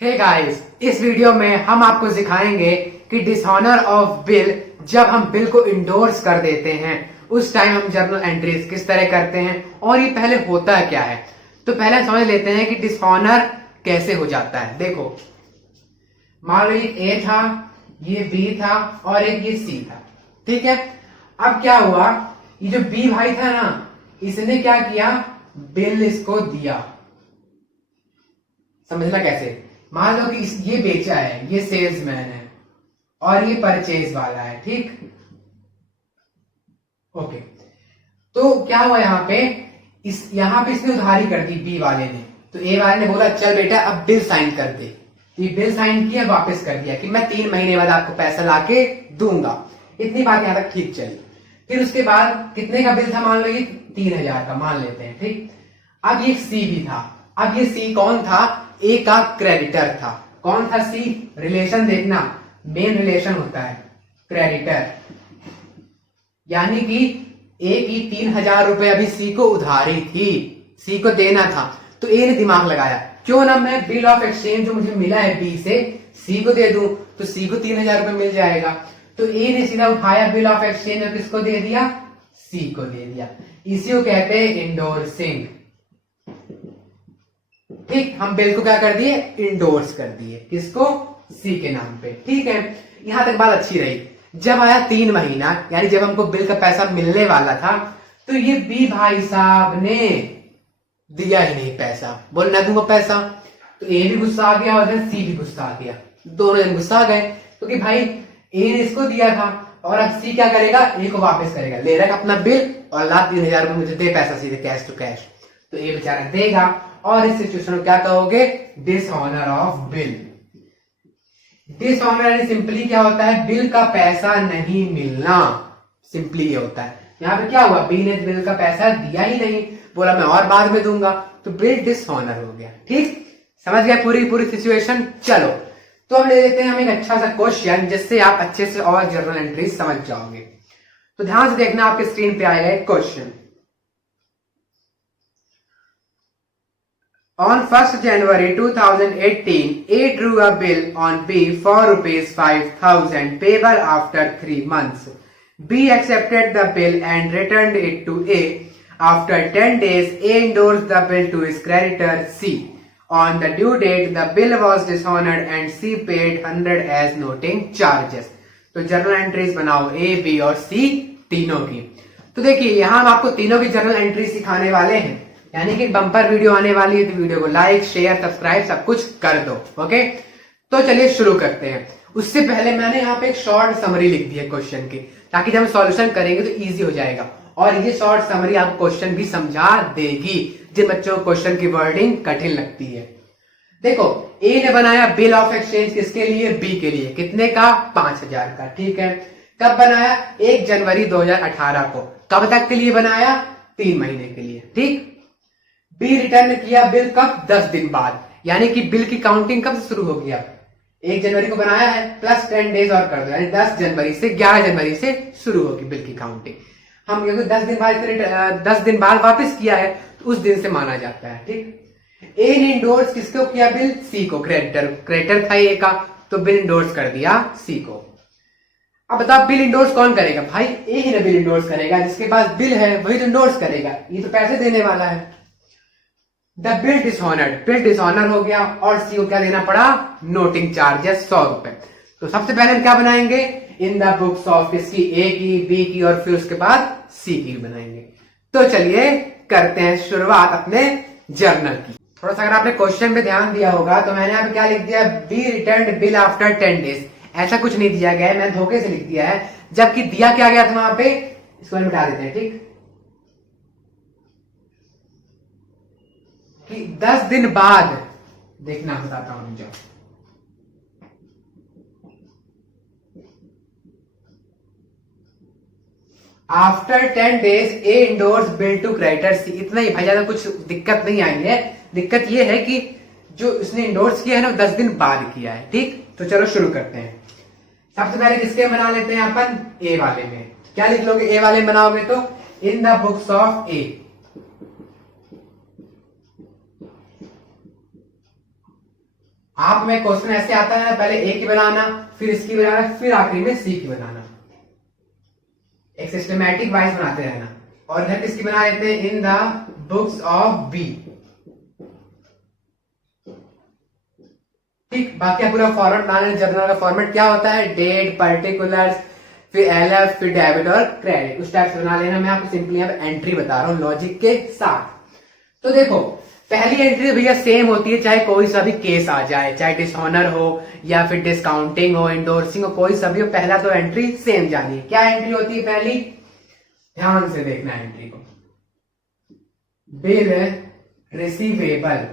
Hey guys, इस video में हम आपको सिखाएंगे कि डिसऑनर ऑफ बिल जब हम बिल को इंडोर्स कर देते हैं उस टाइम हम जर्नल एंट्रीज किस तरह करते हैं और ये पहले होता क्या है। तो पहले समझ लेते हैं कि डिसऑनर कैसे हो जाता है। देखो, मान लो ये ए था, ये बी था और एक ये सी था, ठीक है। अब क्या हुआ, ये जो बी भाई था ना, इसने क्या किया, बिल इसको दिया। समझना कैसे, मान लो कि ये बेचा है, ये सेल्समैन है और ये परचेज वाला है, ठीक। ओके, तो क्या हुआ यहाँ पे, यहाँ पे इसने उधारी कर दी बी वाले ने। तो ए वाले ने बोला चल बेटा अब बिल साइन कर दे। ये बिल साइन किया, वापस कर दिया कि मैं 3 महीने बाद आपको पैसा लाके दूंगा। इतनी बात यहां तक ठीक चली। फिर उसके बाद कितने का बिल था, मान लो ये 3000 का मान लेते हैं, ठीक। अब ये सी भी था। अब ये सी कौन था, ए का क्रेडिटर था। कौन था सी, रिलेशन देखना, मेन रिलेशन होता है क्रेडिटर, यानी कि ए की 3000 रुपए अभी सी को उधारी थी, सी को देना था। तो ए ने दिमाग लगाया, क्यों ना मैं बिल ऑफ एक्सचेंज जो मुझे मिला है बी से सी को दे दूं, तो सी को 3000 रुपए मिल जाएगा। तो ए ने सीधा उठाया बिल ऑफ एक्सचेंज और किसको दे दिया, सी को दे दिया। इसी को कहते हैं इंडोर्सिंग, ठीक। हम बिल को क्या कर दिए, इंडोर्स कर दिए, किसको, सी के नाम पे, ठीक है। यहां तक बात अच्छी रही। जब आया 3 महीना, यानी जब हमको बिल का पैसा मिलने वाला था, तो ये बी भाई साहब ने दिया ही नहीं पैसा, बोल ना दूंगा पैसा। तो ए भी गुस्सा आ गया और सी भी गुस्सा आ गया, दोनों जन गुस्सा आ गए, क्योंकि भाई ए ने इसको दिया था और अब सी क्या करेगा, ए को वापस करेगा, ले रहा अपना बिल और ला 3000 रुपए मुझे दे पैसा सीधे कैश टू कैश। तो ए बेचारा देगा और इस सिचुएशन को क्या कहोगे, डिसऑनर ऑफ बिल। डिसऑनर यानी सिंपली क्या होता है, बिल का पैसा नहीं मिलना, सिंपली ये होता है। यहां पे क्या हुआ, बी ने बिल का पैसा दिया ही नहीं, बोला मैं और बाद में दूंगा, तो बिल डिसऑनर हो गया, ठीक। समझ गया पूरी सिचुएशन। चलो तो अब ले लेते हैं हम एक अच्छा सा क्वेश्चन जिससे आप अच्छे से और जर्नल एंट्रीज समझ जाओगे। तो ध्यान से देखना, आपके स्क्रीन पे आएगा एक question. On 1st January 2018, A drew a bill on B for rupees 5,000 payable after 3 months. B accepted the bill and returned it to A. After 10 days, A endorsed the bill to his creditor C. On the due date, the bill was dishonored and C paid 100 as noting charges. तो journal entries बनाओ A, B और C तीनों की। तो देखिए यहाँ हम आपको तीनों की जर्नल एंट्री सिखाने वाले हैं, यानी कि बम्पर वीडियो आने वाली है, तो वीडियो को लाइक शेयर सब्सक्राइब सब कुछ कर दो। ओके, तो चलिए शुरू करते हैं। उससे पहले मैंने यहाँ पे एक शॉर्ट समरी लिख दी है क्वेश्चन की, ताकि जब हम सॉल्यूशन करेंगे तो इजी हो जाएगा और ये शॉर्ट समरी आपको क्वेश्चन भी समझा देगी जिन बच्चों को क्वेश्चन की वर्डिंग कठिन लगती है। देखो, ए ने बनाया बिल ऑफ एक्सचेंज किसके लिए, बी के लिए, कितने का, 5000 का, ठीक है। कब बनाया, 1 जनवरी 2018 को। कब तक के लिए बनाया, 3 महीने के लिए, ठीक। बी रिटर्न किया बिल कब, 10 दिन बाद, यानी कि बिल की काउंटिंग कब से शुरू होगी, अब 1 जनवरी को बनाया है प्लस 10 डेज और कर दो, यानी 10 जनवरी से 11 जनवरी से शुरू होगी बिल की काउंटिंग। हम क्योंकि 10 दिन बाद वापस किया है तो उस दिन से माना जाता है, ठीक। ए ने इंडोर्स किसको किया बिल, सी को, क्रेडिटर था ए का, तो बिल इंडोर्स कर दिया सी को। अब बताओ बिल इंडोर्स कौन करेगा, भाई ए ही ना बिल इंडोर्स करेगा, जिसके पास बिल है वही तो इंडोर्स करेगा, ये तो पैसे देने वाला है। The bill dishonoured, bill dishonour हो गया और सी को क्या देना पड़ा, नोटिंग चार्जेस 100 रुपए। तो सबसे पहले हम क्या बनाएंगे, इन द बुक्स ऑफ किसकी, ए की, बी की और फिर उसके बाद सी की बनाएंगे। तो चलिए करते हैं शुरुआत अपने जर्नल की। थोड़ा सा अगर आपने क्वेश्चन पे ध्यान दिया होगा तो मैंने यहाँ पे क्या लिख दिया, be return bill after 10 days. ऐसा कुछ नहीं दिया गया है, मैंने धोखे से लिख दिया है, जबकि दिया क्या गया था वहां पे, इसको मिटा देते हैं, ठीक, कि 10 दिन बाद, देखना बताता हूं मुझे, after 10 days A endorse bill to creditor C. इतना ही भाई, ज्यादा कुछ दिक्कत नहीं आई है। दिक्कत ये है कि जो उसने इंडोर्स किया है ना 10 दिन बाद किया है, ठीक। तो चलो शुरू करते हैं। सबसे पहले किसके बना लेते हैं अपन, ए वाले में। क्या लिख लोगे ए वाले में बनाओगे तो, इन द बुक्स ऑफ ए, आप में क्वेश्चन ऐसे आता है, पहले ए की बनाना, फिर इसकी बनाना, फिर आखिरी में सी की बनाना, एक सिस्टमैटिक वाइज बनाते रहना। और इधर किसकी बना लेते हैं, in the books of B. ठीक, बाकी आप पूरा फॉर्मेट बना लेना। जर्नल का फॉर्मेट क्या होता है, डेट, पर्टिकुलर्स, फिर एलएफ, फिर डेबिट और क्रेडिट, उस टाइप से बना लेना। मैं आपको सिंपली यहाँ पे एंट्री बता रहा हूँ लॉजिक के साथ। तो देखो पहली एंट्री भैया सेम होती है, चाहे कोई सा भी केस आ जाए, चाहे डिसऑनर हो या फिर डिस्काउंटिंग हो, इंडोर्सिंग हो, कोई सा भी हो, पहला तो एंट्री सेम जानी है। क्या एंट्री होती है पहली, ध्यान से देखना एंट्री को, बिल रिसीवेबल।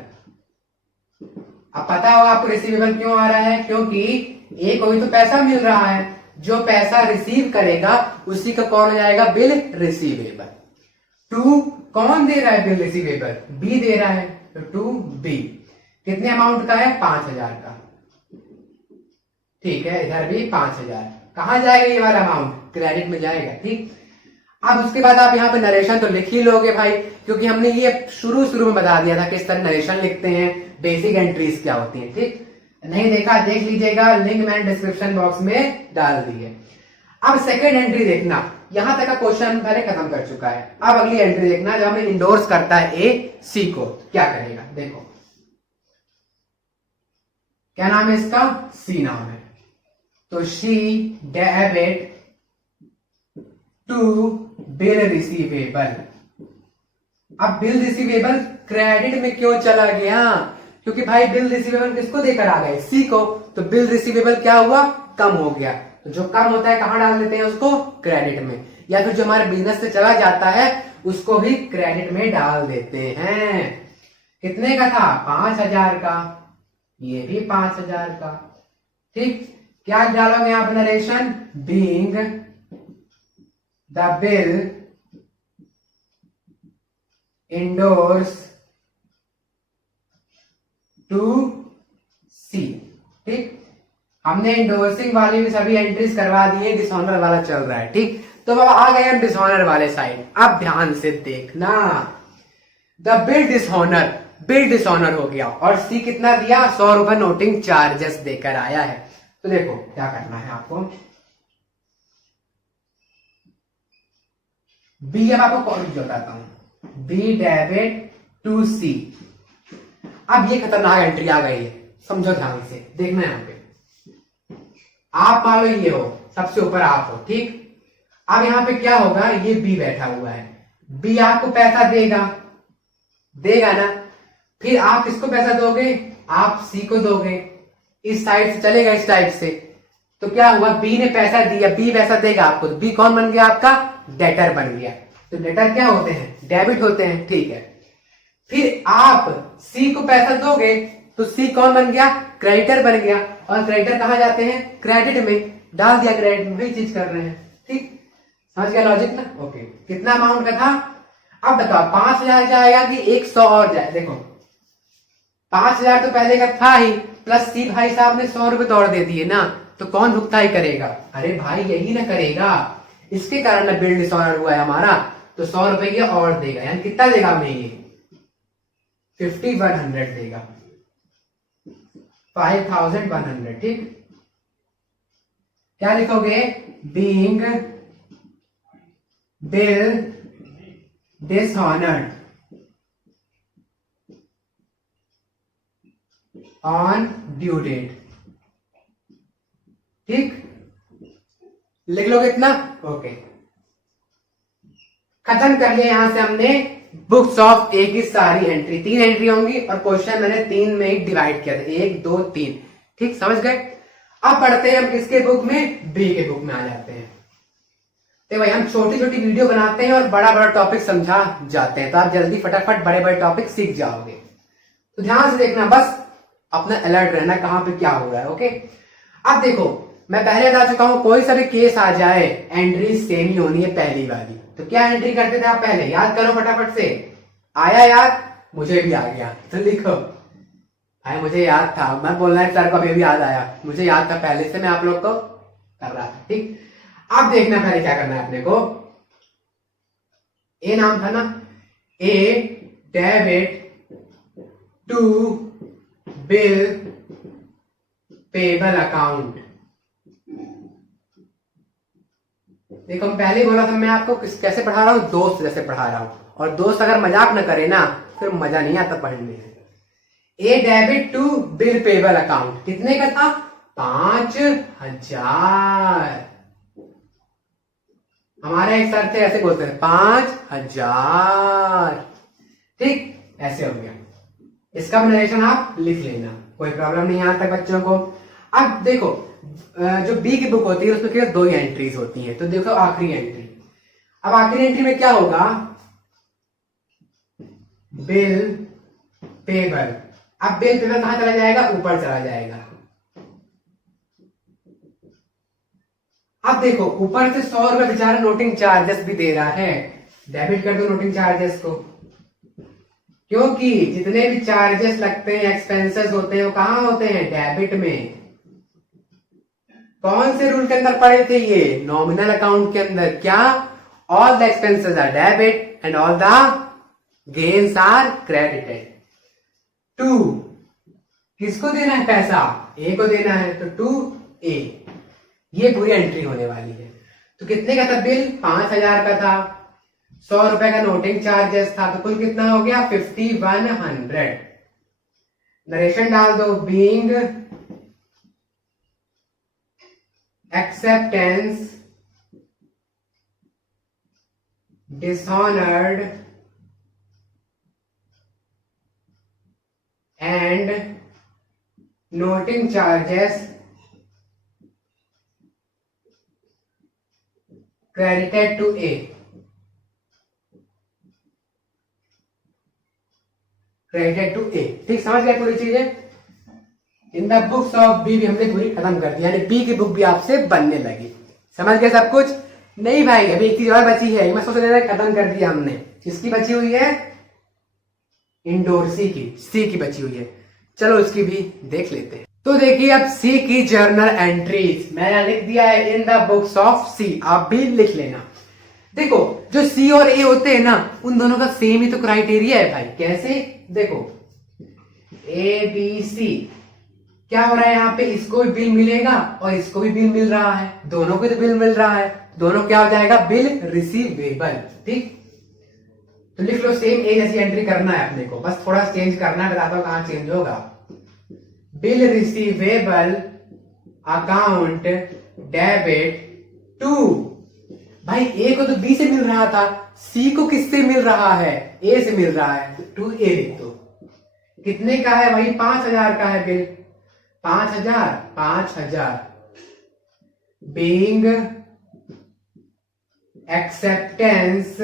अब पता होगा आपको रिसीवेबल क्यों आ रहा है, क्योंकि एक कोई तो पैसा मिल रहा है, जो पैसा रिसीव करेगा उसी का कौन हो जाएगा, बिल रिसीवेबल। टू कौन दे रहा है बिल रिसीवेबल, बी दे रहा है, तो टू बी। कितने अमाउंट का है, 5,000 का। ठीक है, इधर भी 5,000। कहां जाएगा ये वाला अमाउंट, क्रेडिट में जाएगा। ठीक, अब उसके बाद आप यहाँ पे नरेशन तो लिख ही लोगे भाई, क्योंकि हमने ये शुरू में बता दिया था किस तरह नरेशन लिखते हैं, बेसिक एंट्रीज क्या होती हैं। ठीक, नहीं देखा देख लीजिएगा, लिंक मैंने डिस्क्रिप्शन बॉक्स में डाल दी है। अब सेकेंड एंट्री देखना, यहां तक का क्वेश्चन पहले खत्म कर चुका है। अब अगली एंट्री देखना, जब हमें इंडोर्स करता है ए सी को, क्या करेगा, देखो क्या नाम है इसका, सी नाम है। तो सी डेबिट टू बिल रिसीवेबल। अब बिल रिसीवेबल क्रेडिट में क्यों चला गया, क्योंकि भाई बिल रिसीवेबल किसको देकर आ गए, सी को, तो बिल रिसीवेबल क्या हुआ, कम हो गया। तो जो कम होता है कहां डाल देते हैं उसको, क्रेडिट में, या फिर जो हमारे बिजनेस से चला जाता है उसको भी क्रेडिट में डाल देते हैं। कितने का था, 5,000 का, ये भी 5,000 का। ठीक, क्या डालोगे आप narration, being the bill endorse to C. ठीक, हमने इंडोर्सिंग वाली भी सभी एंट्रीज करवा दी है, डिसऑनर वाला चल रहा है। ठीक, तो अब आ गए हम डिसऑनर वाले साइड। अब ध्यान से देखना, द बिल डिसऑनर हो गया, और सी कितना दिया, 100 रुपए नोटिंग चार्जेस देकर आया है। तो देखो क्या करना है आपको, बी, अब आपको कौन बताता हूं, बी डेबिट टू सी। अब ये खतरनाक एंट्री आ गई है, समझो ध्यान से देखना। यहां पे आप मान लो ये हो, सबसे ऊपर आप हो। ठीक, अब यहां पे क्या होगा, ये बी बैठा हुआ है, बी आपको पैसा देगा ना, फिर आप किसको पैसा दोगे, आप सी को दोगे। इस साइड से चलेगा, इस टाइप से, तो क्या हुआ, बी ने पैसा दिया, बी पैसा देगा आपको, तो बी कौन बन गया, आपका डेटर बन गया। तो डेटर क्या होते हैं, डेबिट होते हैं। ठीक है, फिर आप सी को पैसा दोगे, तो सी कौन बन गया, क्रेडिटर बन गया। और क्रेडिटर कहां जाते हैं, क्रेडिट में, डाल दिया क्रेडिट में, वही चीज कर रहे हैं। ठीक, समझ गया लॉजिक ना। ओके, कितना अमाउंट का था, अब बताओ 5,000 जाएगा कि 100 और जाए, देखो 5,000 तो पहले का था ही, प्लस सी भाई साहब ने 100 रुपए तो और दे दिए ना, तो कौन भुगताई करेगा, अरे भाई यही ना करेगा, इसके कारण ना बिल डिसऑनर हुआ है हमारा। तो 100 रुपए ये और देगा, यानी कितना देगा हमें, ये 5,100 देगा, 5,100। ठीक, क्या लिखोगे, being bill dishonoured on due date. ठीक, लिख लोगे इतना। ओके, खत्म कर लिया यहां से हमने बुक्स ऑफ ए की सारी एंट्री। 3 एंट्री होंगी और क्वेश्चन मैंने 3 में ही डिवाइड किया था, 1 2 3। ठीक, समझ गए। अब पढ़ते हैं हम किसके बुक में, बी के बुक में आ जाते हैं। तो भाई हम छोटी छोटी वीडियो बनाते हैं और बड़ा बड़ा टॉपिक समझा जाते हैं, तो आप जल्दी फटाफट बड़े बड़े टॉपिक सीख जाओगे। तो ध्यान से देखना, बस अपना अलर्ट रहना कहां पे क्या हो रहा है। ओके, अब देखो मैं पहले बता चुका हूं, कोई सा भी केस आ जाए एंट्री सेम ही होनी है पहली वाली। तो क्या एंट्री करते थे आप पहले, याद करो फटाफट से, आया याद, मुझे भी आ गया, तो लिखो भाई मुझे याद था, मैं बोलना है सर को अभी भी याद आया, मुझे याद था पहले से, मैं आप लोग को कर रहा था। ठीक, अब देखना पहले क्या करना है अपने को, ए नाम था ना, A debit to bill payable account. देखो हम पहले ही बोला था मैं आपको कैसे पढ़ा रहा हूं, दोस्त जैसे पढ़ा रहा हूं, और दोस्त अगर मजाक न करे ना फिर मजा नहीं आता पढ़ने में। A debit to bill payable account कितने का था? 5,000। हमारे एक सर थे ऐसे बोलते हैं 5,000। ठीक, ऐसे हो गया। इसका नरेशन आप लिख लेना, कोई प्रॉब्लम नहीं आता बच्चों को। अब देखो जो बी की बुक होती है उसमें केवल 2 ही एंट्रीज होती हैं, तो देखो आखिरी एंट्री। अब आखिरी एंट्री में क्या होगा? Bill payable. अब बिल पेबल कहां चला जाएगा? ऊपर चला जाएगा। अब देखो ऊपर से 100 रुपए बेचारा नोटिंग चार्जेस भी दे रहा है, डेबिट कर दो नोटिंग चार्जेस को, क्योंकि जितने भी चार्जेस लगते हैं, एक्सपेंसेस होते हैं, वो कहां होते हैं? डेबिट में। कौन से रूल के अंदर पढ़े थे ये? नॉमिनल अकाउंट के अंदर। क्या? All the expenses are debit and all the gains are credited. 2 किसको देना है पैसा? ए को देना है, तो 2A। ये पूरी एंट्री होने वाली है। तो कितने का था बिल? 5,000 का था। 100 रुपए का नोटिंग चार्जेस था, तो कुल कितना हो गया? 5,100। नरेशन डाल दो, being acceptance dishonoured and noting charges credited to A। credited to A। ठीक, समझ गए पूरी चीजें? In the books of B भी हमने पूरी खत्म कर दी, यानी बी की बुक भी आपसे बनने लगी। समझ गए सब कुछ? नहीं भाई, अभी एक चीज और बची है, मैं सोच रहा था खत्म कर दिया हमने। किसकी बची हुई है? इंडोर्सी की, सी की बची हुई है। चलो इसकी भी देख लेते हैं। तो देखिए अब सी की जर्नल एंट्रीज मैंने लिख दिया है इन द बुक्स ऑफ सी, आप भी लिख लेना। देखो जो सी और ए होते हैं ना, उन दोनों का सेम ही तो क्राइटेरिया है भाई। कैसे? देखो ABC, क्या हो रहा है यहाँ पे? इसको भी बिल मिलेगा और इसको भी बिल मिल रहा है, दोनों को तो बिल मिल रहा है, दोनों क्या हो जाएगा? Bill receivable. ठीक, तो लिख लो सेम ए जैसी एंट्री करना है अपने को, बस थोड़ा चेंज करना है, बताता हूं कहां चेंज होगा। Bill receivable account debit to, भाई ए को तो बी से मिल रहा था, सी को किससे मिल रहा है? ए से मिल रहा है, टू ए लिख दो। कितने का है भाई? 5,000 का है बिल। 5,000 बीइंग एक्सेप्टेंस,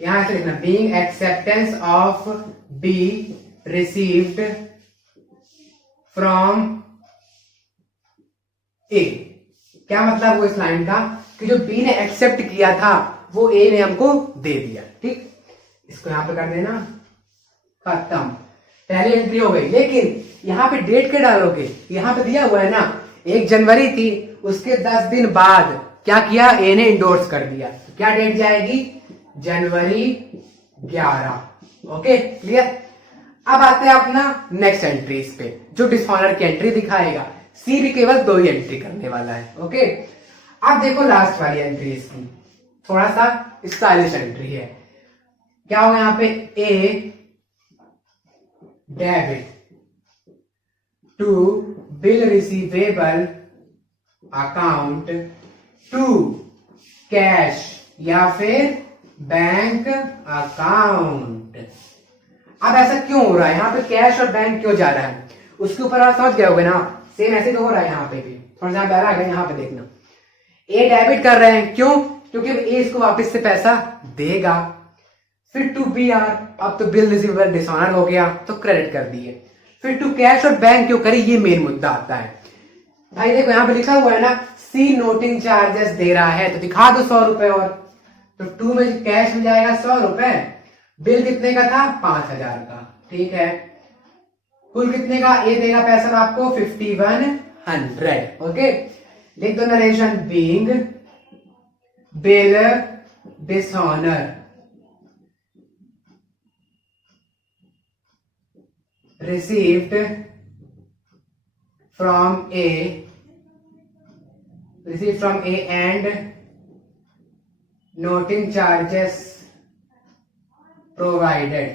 यहां से लिखना, being acceptance of B received from A. क्या मतलब वो इस लाइन का? कि जो बी ने एक्सेप्ट किया था वो ए ने हमको दे दिया। ठीक, इसको यहां पे कर देना, खत्म। पहली एंट्री हो गई। लेकिन यहां पे डेट क्या डालोगे? यहां पे दिया हुआ है ना 1 जनवरी थी, उसके 10 दिन बाद क्या किया? ए ने इंडोर्स कर दिया, तो क्या डेट जाएगी? जनवरी 11। Okay, clear? अब आते हैं अपना नेक्स्ट एंट्रीज पे, जो डिसऑनर की एंट्री दिखाएगा। सी भी केवल 2 ही एंट्री करने वाला है। ओके, अब देखो लास्ट वाली एंट्रीज की, थोड़ा सा स्टाइलिश एंट्री है। क्या होगा यहाँ पे? A debit to bill receivable account to cash या फिर बैंक अकाउंट। अब ऐसा क्यों हो रहा है? यहाँ पे कैश और बैंक क्यों जा रहा है? उसके ऊपर आप समझ गए होगे ना, सेम ऐसे तो हो रहा है यहाँ पे भी, थोड़ा सा बहरा है। यहाँ पे देखना, ए डेबिट कर रहे हैं, क्यों? क्योंकि ए इसको वापस से पैसा देगा। फिर टू बी आर, अब तो बिल रिसीवेबल डिसऑनर हो गया तो क्रेडिट कर दिए। फिर टू कैश और बैंक क्यों करे? ये मेन मुद्दा आता है भाई। देखो यहाँ पे लिखा हुआ है ना, सी नोटिंग चार्जेस दे रहा है, तो दिखा दो 100 रुपए और, तो 2 में कैश मिल जाएगा 100 रुपए, बिल कितने का था? 5,000 का। ठीक है, कुल कितने का ए देगा पैसा आपको? 5,100। ओके, लिख दो narration, being bill dishonour received from A and noting charges provided।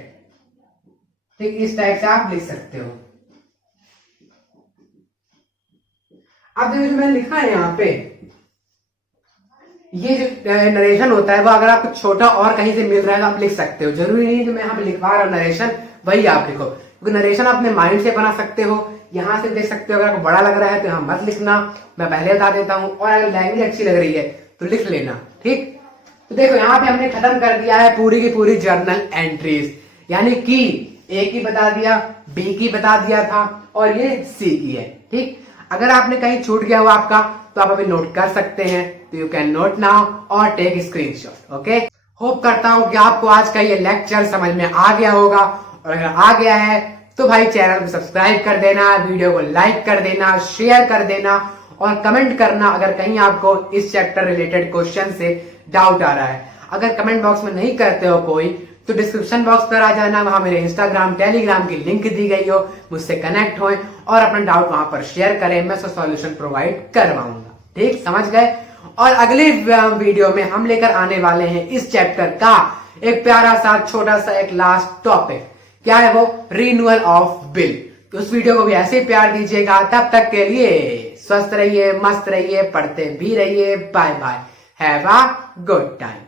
ठीक, इस टाइप से आप लिख सकते हो। अब देखो जो मैंने लिखा है यहाँ पे, ये जो नरेशन होता है वो अगर आपको छोटा और कहीं से मिल रहा है तो आप लिख सकते हो। जरूरी नहीं जो मैं यहाँ पे लिखवा रहा हूँ नरेशन वही आप लिखो, क्योंकि नरेशन अपने माइंड से बना सकते हो, यहाँ से देख सकते हो। अगर आपको बड़ा लग रहा है तो यहाँ मत लिखना, मैं पहले बता देता हूँ। और अगर लैंग्वेज अच्छी लग रही है तो लिख लेना। ठीक, तो देखो यहाँ पे हमने खत्म कर दिया है पूरी की पूरी जर्नल एंट्रीज, यानी कि ए की बता दिया, बी की बता दिया था और ये सी की है। ठीक, अगर आपने कहीं छूट गया हो आपका तो आप अभी नोट कर सकते हैं, तो यू कैन नोट नाउ और टेक स्क्रीनशॉट। ओके, होप करता हूं कि आपको आज का ये लेक्चर समझ में आ गया होगा, और अगर आ गया है तो भाई चैनल को सब्सक्राइब कर देना, वीडियो को लाइक कर देना, शेयर कर देना और कमेंट करना अगर कहीं आपको इस चैप्टर रिलेटेड क्वेश्चन से डाउट आ रहा है। अगर कमेंट बॉक्स में नहीं करते हो कोई तो डिस्क्रिप्शन बॉक्स पर आ जाना, वहां मेरे इंस्टाग्राम टेलीग्राम की लिंक दी गई हो, मुझसे कनेक्ट हों और अपना डाउट वहां पर शेयर करें, मैं उसका सॉल्यूशन प्रोवाइड करवाऊंगा। ठीक, समझ गए। और अगले वीडियो में हम लेकर आने वाले हैं इस चैप्टर का एक प्यारा सा छोटा सा एक लास्ट टॉपिक, क्या है वो, रिन्यूअल ऑफ बिल। तो उस वीडियो को भी ऐसे प्यार दीजिएगा। तब तक के लिए स्वस्थ रहिए, मस्त रहिए, पढ़ते भी रहिए। Bye bye, have a good time.